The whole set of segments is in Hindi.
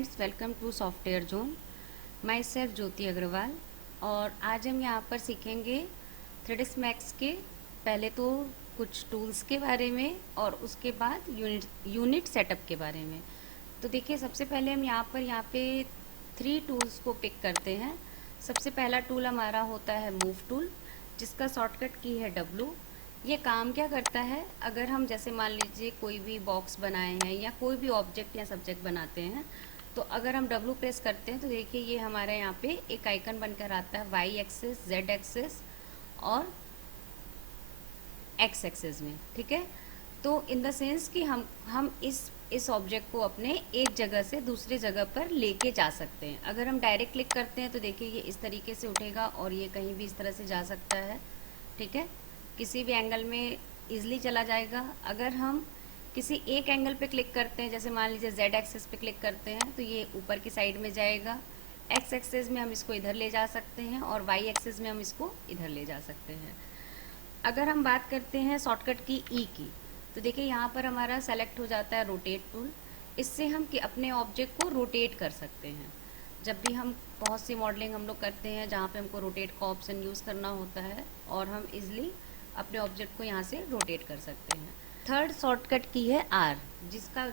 Friends, welcome to software zone. Myself Jyoti Agarwal. और आज हम यहाँ पर सीखेंगे 3ds मैक्स के पहले तो कुछ टूल्स के बारे में और उसके बाद यूनिट सेटअप के बारे में। तो देखिए, सबसे पहले हम यहाँ पे 3 टूल्स को पिक करते हैं। सबसे पहला टूल हमारा होता है मूव टूल, जिसका शॉर्टकट की है W। ये काम क्या करता है, अगर हम जैसे मान लीजिए कोई भी बॉक्स बनाए हैं या कोई भी ऑब्जेक्ट या सब्जेक्ट बनाते हैं, तो अगर हम W प्रेस करते हैं तो देखिए ये हमारे यहाँ पे एक आइकन बनकर आता है Y एक्सिस, Z एक्सिस और X एक्सिस में। ठीक है, तो इन द सेंस कि हम इस ऑब्जेक्ट को अपने एक जगह से दूसरे जगह पर लेके जा सकते हैं। अगर हम डायरेक्ट क्लिक करते हैं तो देखिए ये इस तरीके से उठेगा और ये कहीं भी इस तरह से जा सकता है। ठीक है, किसी भी एंगल में ईजिली चला जाएगा। अगर हम किसी एक एंगल पे क्लिक करते हैं, जैसे मान लीजिए Z एक्सिस पे क्लिक करते हैं, तो ये ऊपर की साइड में जाएगा। X एक्सिस में हम इसको इधर ले जा सकते हैं और Y एक्सिस में हम इसको इधर ले जा सकते हैं। अगर हम बात करते हैं शॉर्टकट की E की, तो देखिए यहाँ पर हमारा सेलेक्ट हो जाता है रोटेट टूल। इससे हम अपने ऑब्जेक्ट को रोटेट कर सकते हैं। जब भी हम बहुत सी मॉडलिंग हम लोग करते हैं जहाँ पे हमको रोटेट का ऑप्शन यूज़ करना होता है, और हम इजली अपने ऑब्जेक्ट को यहाँ से रोटेट कर सकते हैं। थर्ड शॉर्टकट की है R,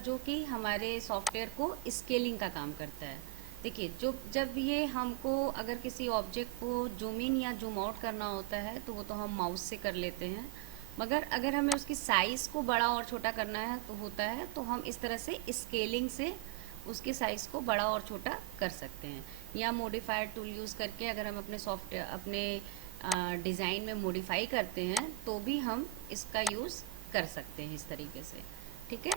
जो कि हमारे सॉफ्टवेयर को स्केलिंग का काम करता है। देखिए, जब ये हमको अगर किसी ऑब्जेक्ट को जूम इन या जूम आउट करना होता है तो वो तो हम माउस से कर लेते हैं, मगर अगर हमें उसकी साइज़ को बड़ा और छोटा करना है तो हम इस तरह से स्केलिंग से उसकी साइज़ को बड़ा और छोटा कर सकते हैं। या मॉडिफायर टूल यूज़ करके अगर हम अपने सॉफ्टवेयर अपने डिज़ाइन में मॉडिफाई करते हैं तो भी हम इसका यूज़ कर सकते हैं इस तरीके से। ठीक है,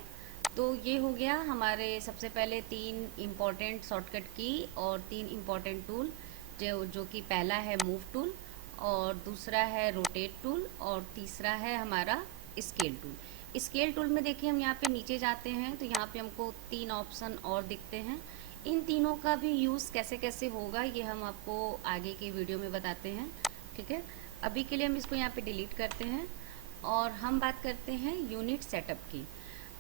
तो ये हो गया हमारे सबसे पहले 3 इम्पॉर्टेंट शॉर्टकट की और 3 इम्पॉर्टेंट टूल, जो कि पहला है मूव टूल और दूसरा है रोटेट टूल और तीसरा है हमारा स्केल टूल। स्केल टूल में देखिए हम यहाँ पे नीचे जाते हैं तो यहाँ पे हमको 3 ऑप्शन और दिखते हैं। इन तीनों का भी यूज़ कैसे कैसे होगा ये हम आपको आगे के वीडियो में बताते हैं। ठीक है, अभी के लिए हम इसको यहाँ पे डिलीट करते हैं और हम बात करते हैं यूनिट सेटअप की।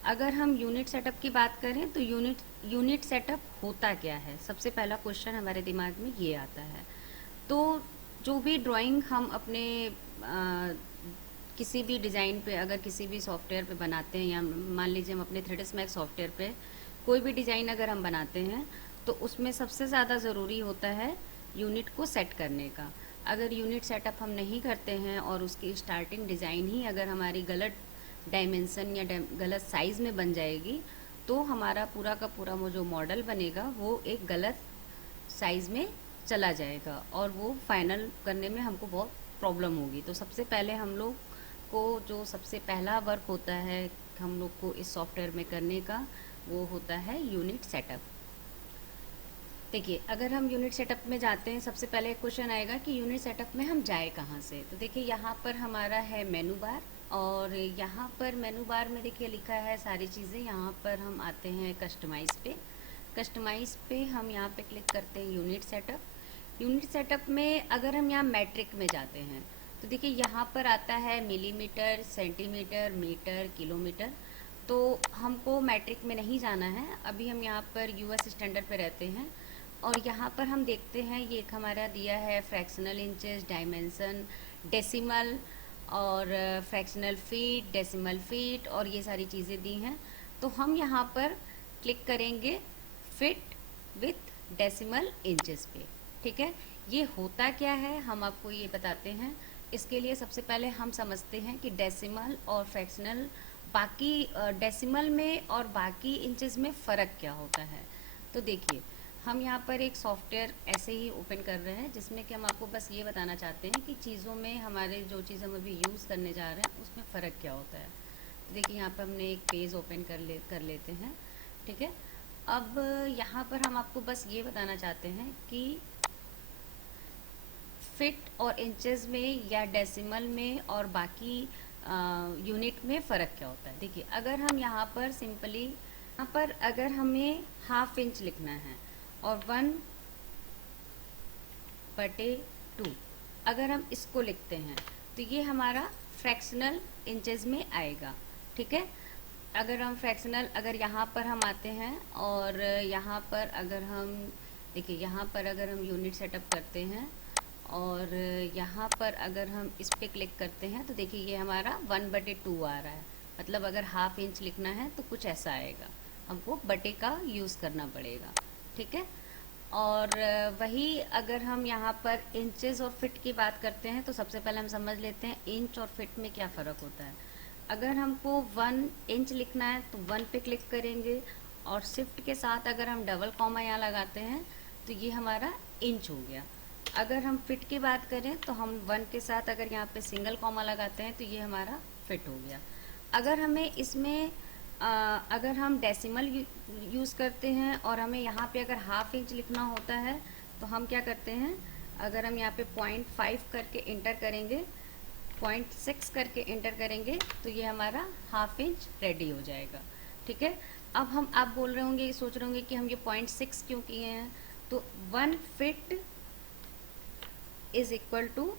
अगर हम यूनिट सेटअप की बात करें तो यूनिट सेटअप होता क्या है, सबसे पहला क्वेश्चन हमारे दिमाग में ये आता है। तो जो भी ड्राइंग हम अपने किसी भी डिज़ाइन पे, अगर किसी भी सॉफ्टवेयर पे बनाते हैं, या मान लीजिए हम अपने 3ds मैक्स सॉफ्टवेयर पे कोई भी डिज़ाइन अगर हम बनाते हैं, तो उसमें सबसे ज़्यादा ज़रूरी होता है यूनिट को सेट करने का। अगर यूनिट सेटअप हम नहीं करते हैं और उसकी स्टार्टिंग डिज़ाइन ही अगर हमारी गलत डायमेंशन या गलत साइज़ में बन जाएगी, तो हमारा पूरा का पूरा वो जो मॉडल बनेगा वो एक गलत साइज़ में चला जाएगा और वो फाइनल करने में हमको बहुत प्रॉब्लम होगी। तो सबसे पहले हम लोग को जो सबसे पहला वर्क होता है हम लोग को इस सॉफ्टवेयर में करने का, वो होता है यूनिट सेटअप। देखिए, अगर हम यूनिट सेटअप में जाते हैं, सबसे पहले क्वेश्चन आएगा कि यूनिट सेटअप में हम जाए कहाँ से। तो देखिए यहाँ पर हमारा है मेनू बार, और यहाँ पर मेनू बार में देखिए लिखा है सारी चीज़ें। यहाँ पर हम आते हैं कस्टमाइज़ पे। कस्टमाइज़ पे हम यहाँ पे क्लिक करते हैं यूनिट सेटअप। यूनिट सेटअप में अगर हम यहाँ मैट्रिक में जाते हैं तो देखिए यहाँ पर आता है मिलीमीटर, सेंटीमीटर, मीटर, किलोमीटर। तो हमको मैट्रिक में नहीं जाना है, अभी हम यहाँ पर यूएस स्टैंडर्ड पे रहते हैं। और यहाँ पर हम देखते हैं ये एक हमारा दिया है फ्रैक्शनल इंचेस, डायमेंशन, डेसिमल और फ्रैक्शनल फीट, डेसिमल फीट, और ये सारी चीज़ें दी हैं। तो हम यहाँ पर क्लिक करेंगे फिट विथ डेसिमल इंचेस पे। ठीक है, ये होता क्या है हम आपको ये बताते हैं। इसके लिए सबसे पहले हम समझते हैं कि डेसिमल और फ्रैक्शनल, बाकी डेसिमल में और बाकी इंचेस में फ़र्क क्या होता है। तो देखिए, हम यहाँ पर एक सॉफ्टवेयर ऐसे ही ओपन कर रहे हैं जिसमें कि हम आपको बस ये बताना चाहते हैं कि चीज़ों में हमारे जो चीज़ हम अभी यूज़ करने जा रहे हैं उसमें फ़र्क क्या होता है। तो देखिए यहाँ पर हमने एक पेज ओपन कर लेते हैं। ठीक है, अब यहाँ पर हम आपको बस ये बताना चाहते हैं कि फिट और इंचेस में या डेसिमल में और बाकी यूनिट में फ़र्क क्या होता है। देखिए, अगर हम यहाँ पर सिंपली यहाँ पर अगर हमें हाफ इंच लिखना है और 1/2 अगर हम इसको लिखते हैं तो ये हमारा फ्रैक्शनल इंचेस में आएगा। ठीक है, अगर हम फ्रैक्शनल, अगर यहाँ पर हम आते हैं और यहाँ पर अगर हम देखिए, यहाँ पर अगर हम यूनिट सेटअप करते हैं और यहाँ पर अगर हम इस पे क्लिक करते हैं तो देखिए ये हमारा 1/2 आ रहा है। मतलब अगर हाफ इंच लिखना है तो कुछ ऐसा आएगा, हमको बटे का यूज़ करना पड़ेगा। ठीक है। और वही अगर हम यहाँ पर इंचेस और फिट की बात करते हैं तो सबसे पहले हम समझ लेते हैं इंच और फिट में क्या फ़र्क होता है। अगर हमको 1 इंच लिखना है तो 1 पे क्लिक करेंगे और शिफ्ट के साथ अगर हम डबल कॉमा यहाँ लगाते हैं तो ये हमारा इंच हो गया। अगर हम फिट की बात करें तो हम 1 के साथ अगर यहाँ पे सिंगल कॉमा लगाते हैं तो ये हमारा फिट हो गया। अगर हमें इसमें अगर हम डेसिमल यूज़ करते हैं और हमें यहाँ पे अगर हाफ इंच लिखना होता है तो हम क्या करते हैं, अगर हम यहाँ पे 0.5 करके इंटर करेंगे, 0.6 करके इंटर करेंगे तो ये हमारा हाफ इंच रेडी हो जाएगा। ठीक है। अब हम आप बोल रहे होंगे, सोच रहे होंगे कि हम ये 0.6 क्यों किए हैं, तो 1 feet is equal to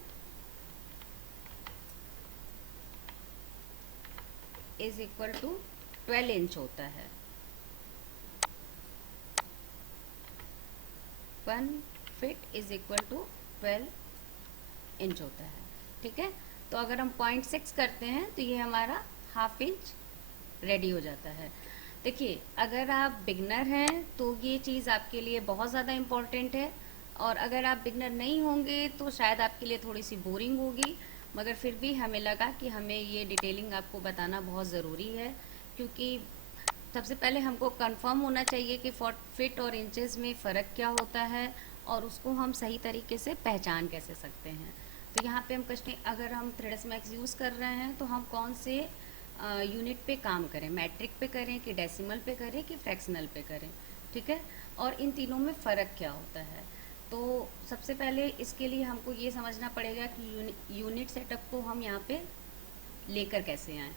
12 inch होता है। 1 feet is equal to 12 inch होता है। ठीक है। तो अगर हम 0.6 करते हैं तो ये हमारा हाफ इंच रेडी हो जाता है। देखिए, अगर आप बिगनर हैं तो ये चीज़ आपके लिए बहुत ज़्यादा इम्पॉर्टेंट है, और अगर आप बिगनर नहीं होंगे तो शायद आपके लिए थोड़ी सी बोरिंग होगी, मगर फिर भी हमें लगा कि हमें ये डिटेलिंग आपको बताना बहुत ज़रूरी है, क्योंकि सबसे पहले हमको कंफर्म होना चाहिए कि फिट और इंचेस में फ़र्क क्या होता है और उसको हम सही तरीके से पहचान कैसे सकते हैं। तो यहाँ पे हम अगर हम थ्रेड्स मैक्स यूज़ कर रहे हैं तो हम कौन से यूनिट पे काम करें, मैट्रिक पे करें कि डेसिमल पे करें कि फ्रैक्शनल पे करें। ठीक है। और इन तीनों में फ़र्क क्या होता है। तो सबसे पहले इसके लिए हमको ये समझना पड़ेगा कि यूनिट सेटअप को हम यहाँ पे लेकर कैसे आएँ।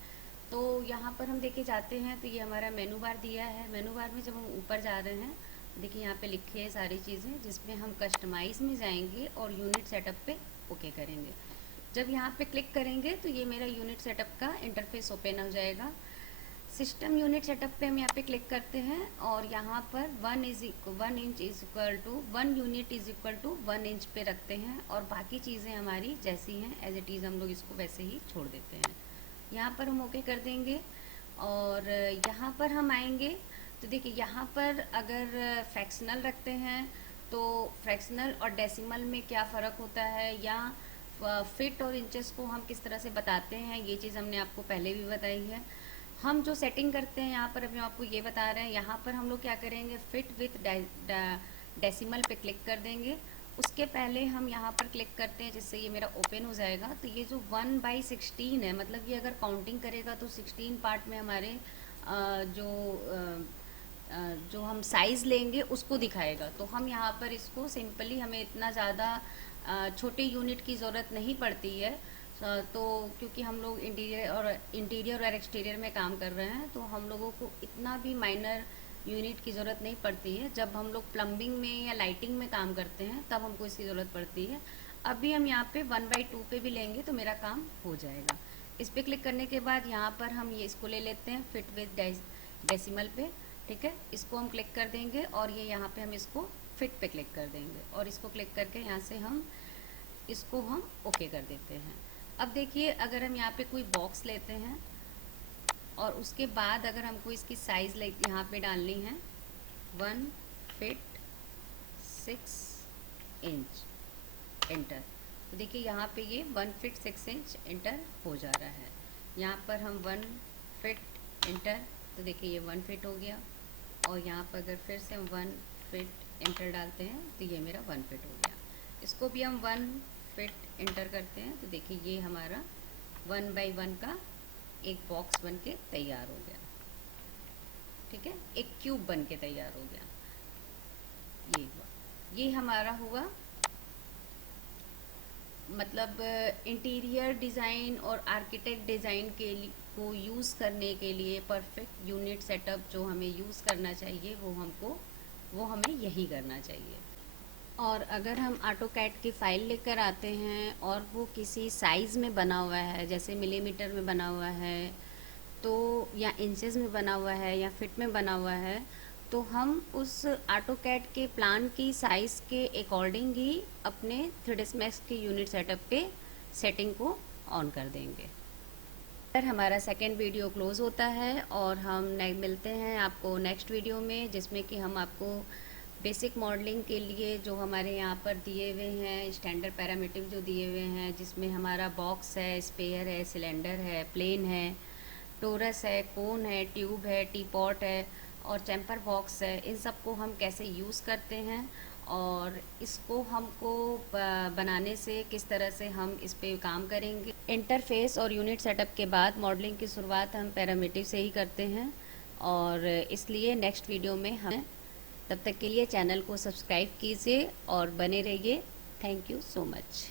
तो यहाँ पर हम देखे जाते हैं तो ये हमारा मेनू बार दिया है। मेनू बार में जब हम ऊपर जा रहे हैं, देखिए यहाँ पे लिखी है सारी चीज़ें, जिसमें हम कस्टमाइज़ में जाएंगे और यूनिट सेटअप पे ओके करेंगे। जब यहाँ पे क्लिक करेंगे तो ये मेरा यूनिट सेटअप का इंटरफेस ओपन हो जाएगा। सिस्टम यूनिट सेटअप पे हम यहाँ पे क्लिक करते हैं और यहाँ पर 1 inch is equal to 1 unit is equal to 1 inch पे रखते हैं, और बाकी चीज़ें हमारी जैसी हैं एज इट इज़ हम लोग इसको वैसे ही छोड़ देते हैं। यहाँ पर हम ओके कर देंगे और यहाँ पर हम आएंगे तो देखिए यहाँ पर अगर फ्रैक्शनल रखते हैं तो फ्रैक्शनल और डेसिमल में क्या फ़र्क होता है, या फिट और इंचेस को हम किस तरह से बताते हैं, ये चीज़ हमने आपको पहले भी बताई है। हम जो सेटिंग करते हैं यहाँ पर अभी आपको ये बता रहे हैं, यहाँ पर हम लोग क्या करेंगे, फिट विथ डेसिमल पे क्लिक कर देंगे। उसके पहले हम यहाँ पर क्लिक करते हैं जिससे ये मेरा ओपन हो जाएगा। तो ये जो 1/16 है, मतलब ये अगर काउंटिंग करेगा तो 16 पार्ट में हमारे जो हम साइज़ लेंगे उसको दिखाएगा। तो हम यहाँ पर इसको सिंपली, हमें इतना ज़्यादा छोटे यूनिट की ज़रूरत नहीं पड़ती है, तो क्योंकि हम लोग इंटीरियर और एक्सटीरियर में काम कर रहे हैं तो हम लोगों को इतना भी माइनर यूनिट की ज़रूरत नहीं पड़ती है। जब हम लोग प्लम्बिंग में या लाइटिंग में काम करते हैं तब हमको इसकी ज़रूरत पड़ती है। अभी हम यहाँ पे 1/2 पे भी लेंगे तो मेरा काम हो जाएगा। इस पर क्लिक करने के बाद यहाँ पर हम ये इसको ले लेते हैं फिट विद डेसिमल पे। ठीक है। इसको हम क्लिक कर देंगे और ये यहाँ पे हम इसको फिट पे क्लिक कर देंगे और इसको क्लिक करके यहाँ से हम इसको ओके कर देते हैं। अब देखिए, अगर हम यहाँ पे कोई बॉक्स लेते हैं और उसके बाद अगर हमको इसकी साइज़ यहाँ पे डालनी है 1 फिट 6 इंच, एंटर। तो देखिए यहाँ पे ये 1 फिट 6 इंच एंटर हो जा रहा है। यहाँ पर हम 1 फिट एंटर, तो देखिए ये 1 फिट हो गया, और यहाँ पर अगर फिर से हम 1 फिट एंटर डालते हैं तो ये मेरा 1 फिट हो गया। इसको भी हम 1 फिट एंटर करते हैं तो देखिए ये हमारा 1/1 का एक बॉक्स बन के तैयार हो गया। ठीक है। एक क्यूब बन के तैयार हो गया। ये हुआ, ये हमारा हुआ मतलब इंटीरियर डिज़ाइन और आर्किटेक्ट डिज़ाइन को यूज़ करने के लिए परफेक्ट यूनिट सेटअप जो हमें यूज़ करना चाहिए वो हमें यही करना चाहिए। और अगर हम ऑटोकैड की फ़ाइल लेकर आते हैं और वो किसी साइज़ में बना हुआ है, जैसे मिलीमीटर में बना हुआ है, तो या इंचेस में बना हुआ है या फिट में बना हुआ है, तो हम उस ऑटोकैड के प्लान की साइज़ के अकॉर्डिंग ही अपने 3ds Max के यूनिट सेटअप पे सेटिंग को ऑन कर देंगे। फिर हमारा सेकेंड वीडियो क्लोज़ होता है और हम मिलते हैं आपको नेक्स्ट वीडियो में, जिसमें कि हम आपको बेसिक मॉडलिंग के लिए जो हमारे यहाँ पर दिए हुए हैं स्टैंडर्ड पैरामीटर जो दिए हुए हैं, जिसमें हमारा बॉक्स है, स्पेयर है, सिलेंडर है, प्लेन है, टोरस है, कोन है, ट्यूब है, टी पॉट है और चैम्पर बॉक्स है, इन सब को हम कैसे यूज़ करते हैं और इसको हमको बनाने से किस तरह से हम इस पे काम करेंगे। इंटरफेस और यूनिट सेटअप के बाद मॉडलिंग की शुरुआत हम पैरामीटर से ही करते हैं और इसलिए नेक्स्ट वीडियो में हम, तब तक के लिए चैनल को सब्सक्राइब कीजिए और बने रहिए। Thank you so much.